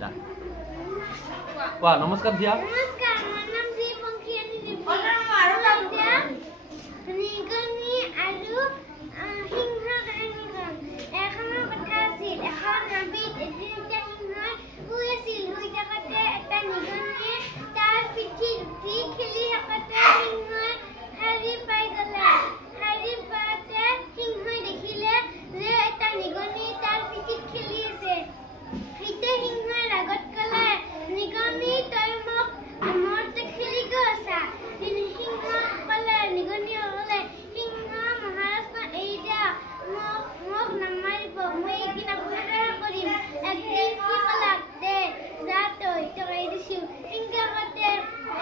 দা কোৱা নমস্কাৰ দিয়া নমস্কাৰ মোৰ নাম দীপঙ্কি আনিদি আৰু দিয়া নিগনি আৰু সিংহ কাহিনীখন এখনৰ কথা আছিল এখন হাবিত এদিনটা সিংহ শুই আছিল শুই থাকোঁতে এটা নিগনিয়ে তাৰ পিঠিত উঠি খেলি থাকোঁতে সিংহই শাৰী পাই গ'লে শাৰী পাওঁতে সিংহই দেখিলে যে এটা নিগনি তাৰ পিঠিত খেলি আছে এতিয়া সিংহই ৰাগত ক'লে নিগনি তই মোক মৰতে খেলি গৈছা সিংহ ক'লে নিগনিয়ে ক'লে সিংহ মহাৰাজখন এৰি দিয়া মোক নামাৰিব মই এইদিনা পুনৰাই কৰিম একদিন সি ক'লাক দে যা তই তোক এৰি দিছোঁ সিংহে কওঁতে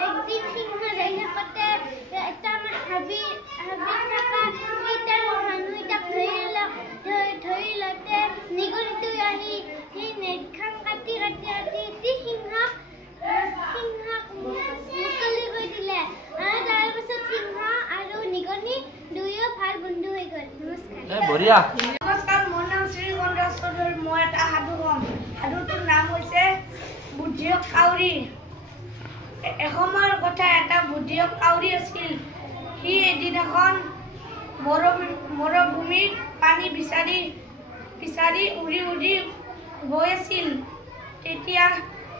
একদিন সিংহ যাই থাকোঁতে এটা হাবি থকা কেইটাৰ মানুহ তাক ধৰি লওঁতে নিগনিটো আহি সেই নেটখন কাটি সিংহক মুকলি কৰি দিলে আৰু তাৰপিছত সিংহ আৰু নিগনি দুয়ো ভাল বন্ধু হৈ গ'ল নমস্কাৰ বঢ়িয়া নমস্কাৰ মোৰ নাম শ্ৰী গণৰাজ চৌধুৰী মই এটা সাধু ক'ম সাধুটোৰ নাম হৈছে বুদ্ধিয়ক কাউৰী এসময়ৰ কথা এটা বুদ্ধিয়ক কাউৰী আছিল সি এদিন এখন মৰুভূমিত পানী বিচাৰি উৰি গৈ আছিল তেতিয়া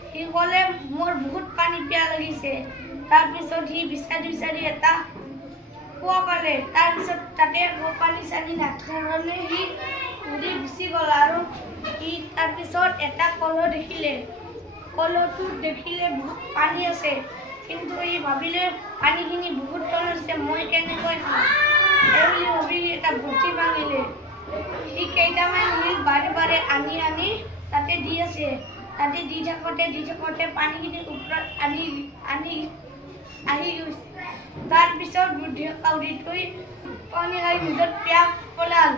সি ক'লে মোৰ বহুত পানী পিয়াহ লাগিছে তাৰপিছত সি বিচাৰি এটা কুঁৱা পালে তাৰপিছত তাতে পানী চানি নাথাকিলে সি উৰি গুচি গ'ল আৰু সি তাৰপিছত এটা কলহ দেখিলে কলহটোত দেখিলে বহুত পানী আছে কিন্তু সি ভাবিলে পানীখিনি বহুত তলত আছে মই কেনেকৈ খাম এই ভাবি এটা বুদ্ধি ভাঙিলে সি কেইটামান শিল বাৰে আনি তাতে দি আছে তাতে দি থাকোঁতে পানীখিনি ওপৰত আহি গৈছে তাৰপিছত বুদ্ধিয়ক কাউৰীটোৱে পানী খাই নিজৰ পিয়াহ পলাল